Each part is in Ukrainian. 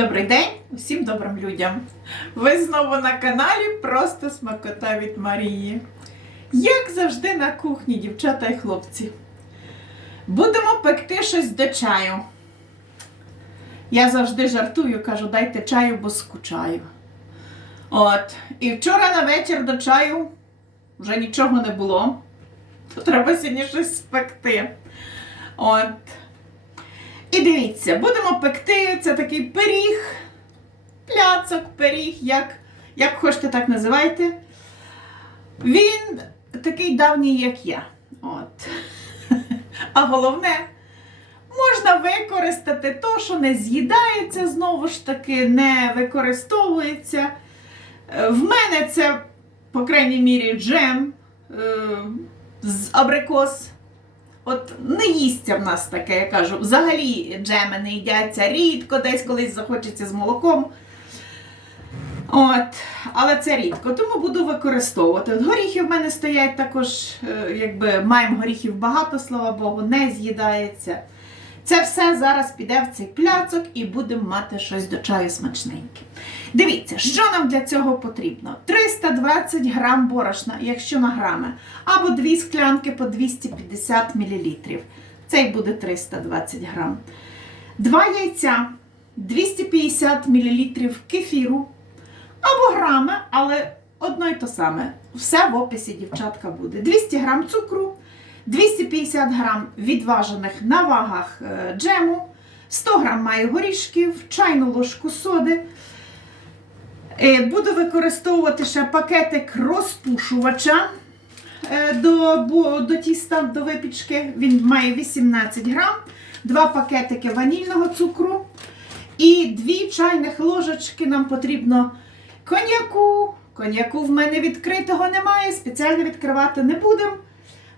Добрий день усім добрим людям. Ви знову на каналі Просто смакота від Марії. Як завжди на кухні, дівчата і хлопці. Будемо пекти щось до чаю. Я завжди жартую, кажу, дайте чаю, бо скучаю. От. І вчора на вечір до чаю вже нічого не було. То треба сьогодні щось спекти. От. І дивіться, будемо пекти це такий пиріг, пляцок, пиріг, як, як хочете, так називайте. Він такий давній, як я. От. А головне, можна використати то, що не з'їдається, знову ж таки, не використовується. Е, В мене це, по крайній мірі, джем е, з абрикос. От не їсться в нас таке, я кажу. Взагалі джеми не їдяться рідко, десь колись захочеться з молоком. От, але це рідко, тому буду використовувати. От горіхи в мене стоять також, е, якби маємо горіхів багато, слава Богу, не з'їдається. Це все зараз піде в цей пляцок і будемо мати щось до чаю смачненьке. Дивіться, що нам для цього потрібно: 320 грам борошна, якщо на грами, або 2 склянки по 250 мл. Цей буде 320 грам. 2 яйця, 250 мл кефіру, або грами, але одно й то саме. Все в описі, дівчатка, буде. 200 грам цукру, 250 грам відважених на вагах е, джему, 100 грам маю горішків, чайну ложку соди. Е, Буду використовувати ще пакетик розпушувача е, до, до тіста, до випічки. Він має 18 грам, 2 пакетики ванільного цукру і 2 чайних ложечки нам потрібно коньяку. Коньяку в мене відкритого немає, спеціально відкривати не будемо.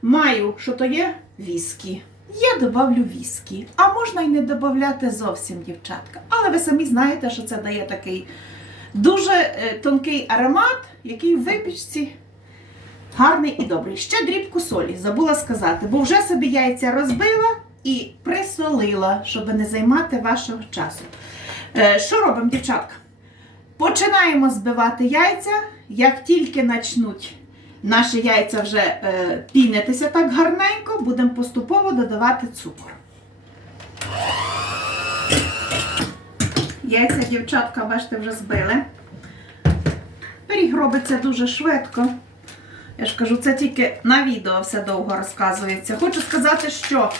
Маю, що то є віскі. Я добавлю віскі, а можна й не додати зовсім, дівчатка. Але ви самі знаєте, що це дає такий дуже е, тонкий аромат, який в випічці гарний і добрий. Ще дрібку солі, забула сказати, бо вже собі яйця розбила і присолила, щоб не займати вашого часу. Е, Що робимо, дівчатка? Починаємо збивати яйця. Як тільки почнуть наші яйця вже е, пінитися так гарненько, будемо поступово додавати цукор. Дівчатка, бачите, вже збили. Пиріг робиться дуже швидко. Я ж кажу, це тільки на відео все довго розказується. Хочу сказати, що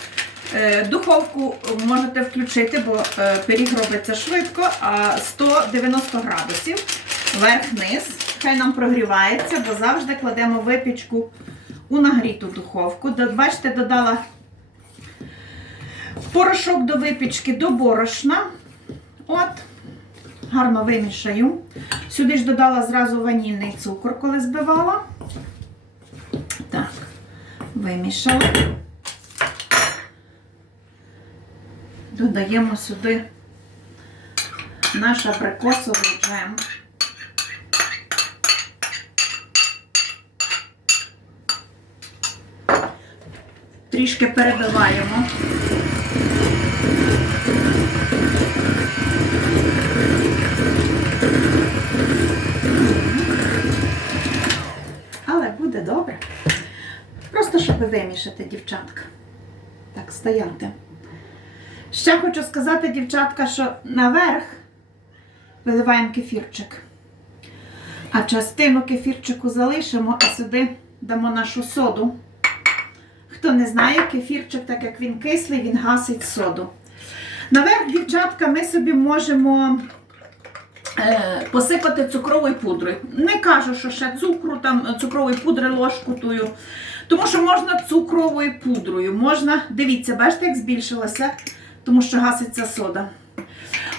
е, духовку можете включити, бо е, пиріг робиться швидко, а 190 градусів верх-низ. Хай нам прогрівається, бо завжди кладемо випічку у нагріту духовку. Бачите, додала порошок до випічки до борошна. От, гарно вимішаю. Сюди ж додала зразу ванільний цукор, коли збивала. Так, вимішала. Додаємо сюди наш абрикосовий джем. Трішки перебиваємо. Але буде добре. Просто щоб вимішати, дівчатка. Так, стояти. Ще хочу сказати, дівчатка, що наверх виливаємо кефірчик. А частину кефірчику залишимо, а сюди дамо нашу соду. Хто не знає, кефірчик, так як він кислий, він гасить соду. Наверх, дівчатка, ми собі можемо е, посипати цукровою пудрою. Не кажу, що ще цукру, там цукрової пудри ложку тую. Тому що можна цукровою пудрою. Можна, дивіться, бачите, як збільшилося, тому що гаситься сода.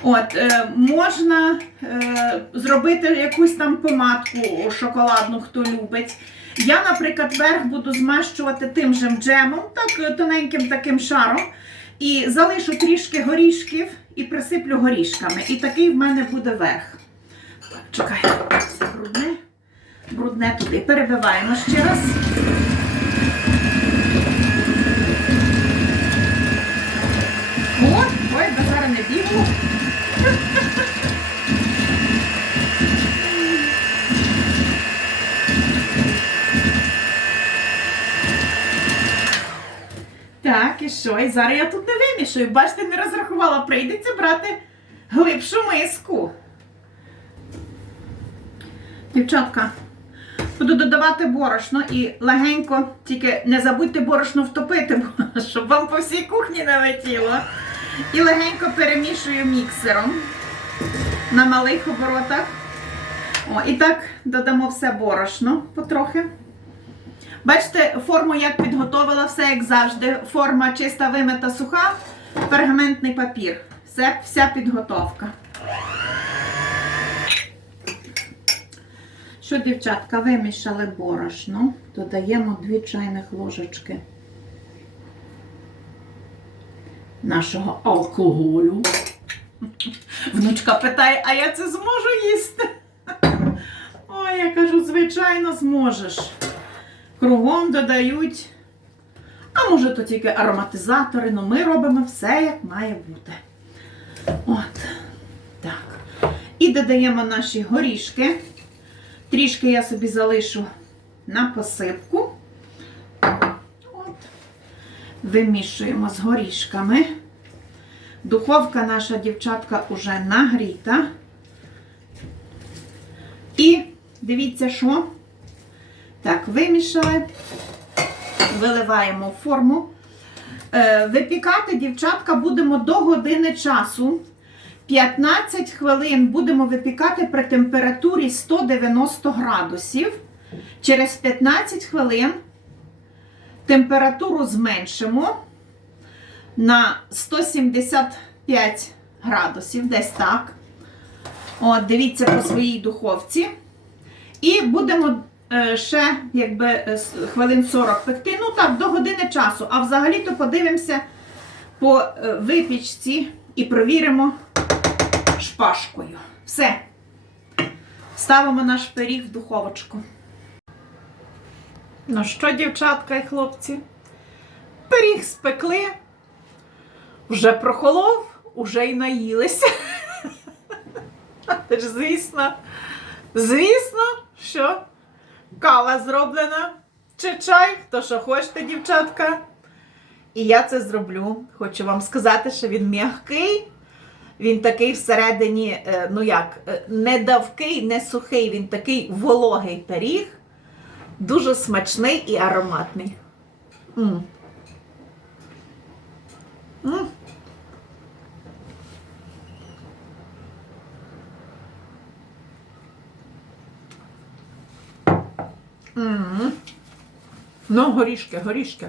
От, е, можна е, зробити якусь там помадку шоколадну, хто любить. Я, наприклад, верх буду змащувати тим же джемом, так тоненьким таким шаром. І залишу трішки горішків і присиплю горішками. І такий в мене буде верх. Чекай, все брудне. Брудне туди. Перебиваємо ще раз. щоб зараз не бігла. Так, і що? І зараз я тут не вимішую. Бачите, не розрахувала, прийдеться брати глибшу миску. Дівчатка, буду додавати борошно і легенько, тільки не забудьте борошно втопити, щоб вам по всій кухні не летіло. І легенько перемішую міксером на малих оборотах. О, і так додамо все борошно потрохи. Бачите, форму як підготовила, все як завжди. Форма чиста вимита суха, пергаментний папір. Все, вся підготовка. Що, дівчатка, вимішали борошно, додаємо 2 чайних ложечки нашого алкоголю. Внучка питає, а я це зможу їсти? Ой, я кажу, звичайно, зможеш. Кругом додають. А може, то тільки ароматизатори, але ми робимо все, як має бути. От. Так. І додаємо наші горішки. Трішки я собі залишу на посипку. От. Вимішуємо з горішками. Духовка наша дівчатка уже нагріта. І дивіться, що. Так, вимішали, виливаємо форму. Е, випікати, дівчатка, будемо до години часу. 15 хвилин будемо випікати при температурі 190 градусів. Через 15 хвилин температуру зменшимо на 175 градусів, десь так. От, дивіться по своїй духовці. І будемо е, ще якби, е, хвилин 40 пекти. Ну так, до години часу. А взагалі-то подивимося по е, випічці і провіримо шпажкою. Все. Ставимо наш пиріг в духовочку. Ну що, дівчатка і хлопці? Пиріг спекли, вже прохолов, уже й наїлися. Тож, звісно, звісно, що кава зроблена, чи чай, хто що хочете, дівчатка. І я це зроблю. Хочу вам сказати, що він м'який. Він такий всередині, е, ну як, е, не давкий, не сухий, він такий вологий пиріг. Дуже смачний і ароматний. М. М. М. Ну, горішки, горішки.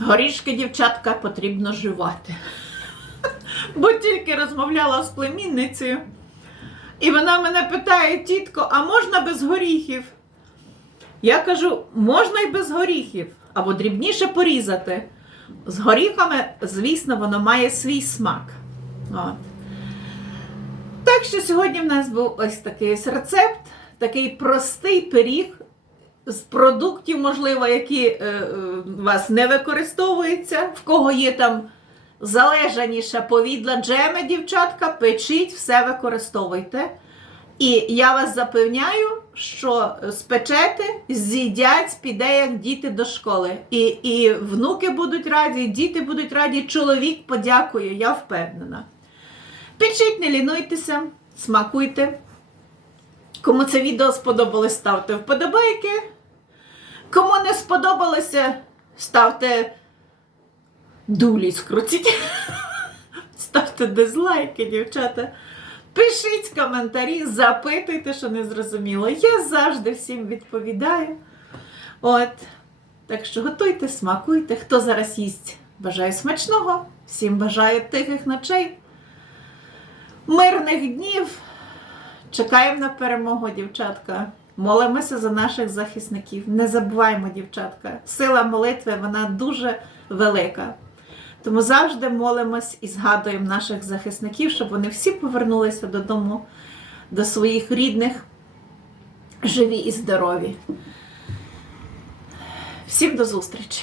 Горішки, дівчатка, потрібно жувати. Бо тільки розмовляла з племінницею. І вона мене питає, тітко, а можна без горіхів? Я кажу, можна й без горіхів, або дрібніше порізати. З горіхами, звісно, воно має свій смак. От. Так що сьогодні в нас був ось такий ось рецепт, такий простий пиріг з продуктів, можливо, які е, е, у вас не використовуються, в кого є там залежаніша повідла джеми, дівчатка, печіть, все використовуйте. І я вас запевняю, що спечете, з'їдять, піде як діти до школи. І, і внуки будуть раді, і діти будуть раді, чоловік подякує, я впевнена. Печіть, не лінуйтеся, смакуйте. Кому це відео сподобалось, ставте вподобайки. Кому не сподобалося, ставте дулі скрутіть. Ставте дизлайки, дівчата. Пишіть коментарі, запитуйте, що не зрозуміло. Я завжди всім відповідаю. От. Так що готуйте, смакуйте. Хто зараз їсть, бажаю смачного. Всім бажаю тихих ночей, мирних днів. Чекаємо на перемогу, дівчатка. Молимося за наших захисників. Не забуваймо, дівчатка. Сила молитви вона дуже велика. Тому завжди молимось і згадуємо наших захисників, щоб вони всі повернулися додому, до своїх рідних, живі і здорові. Всім до зустрічі!